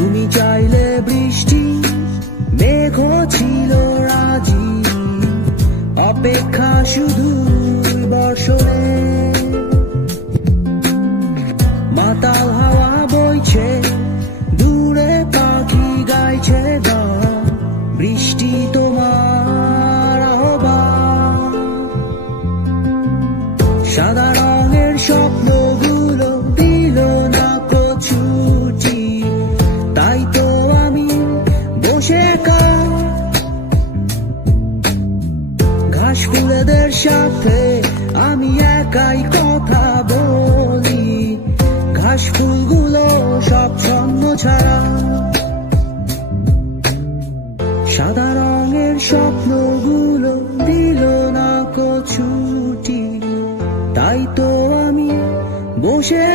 তুমি চাইলে বৃষ্টি, মেঘও ছিল রাজি, অপেক্ষা শুধু বর্ষণে। মাতাল হাওয়া বইছে, দূরে পাখি গাইছে গান, বৃষ্টি তোমার আহ্বান। সাদা রঙের স্বপ্নগুলো দিল না ছুটি, তাই তো আমি বসে ঘাস ফুলেদের সাথে আমি একাই কথা বলি, ঘাস ফুলগুলো সব ছন্ন ছাড়া। সাদা রঙের স্বপ্নগুলো দিল না ছুটি, তাই তো আমি বসে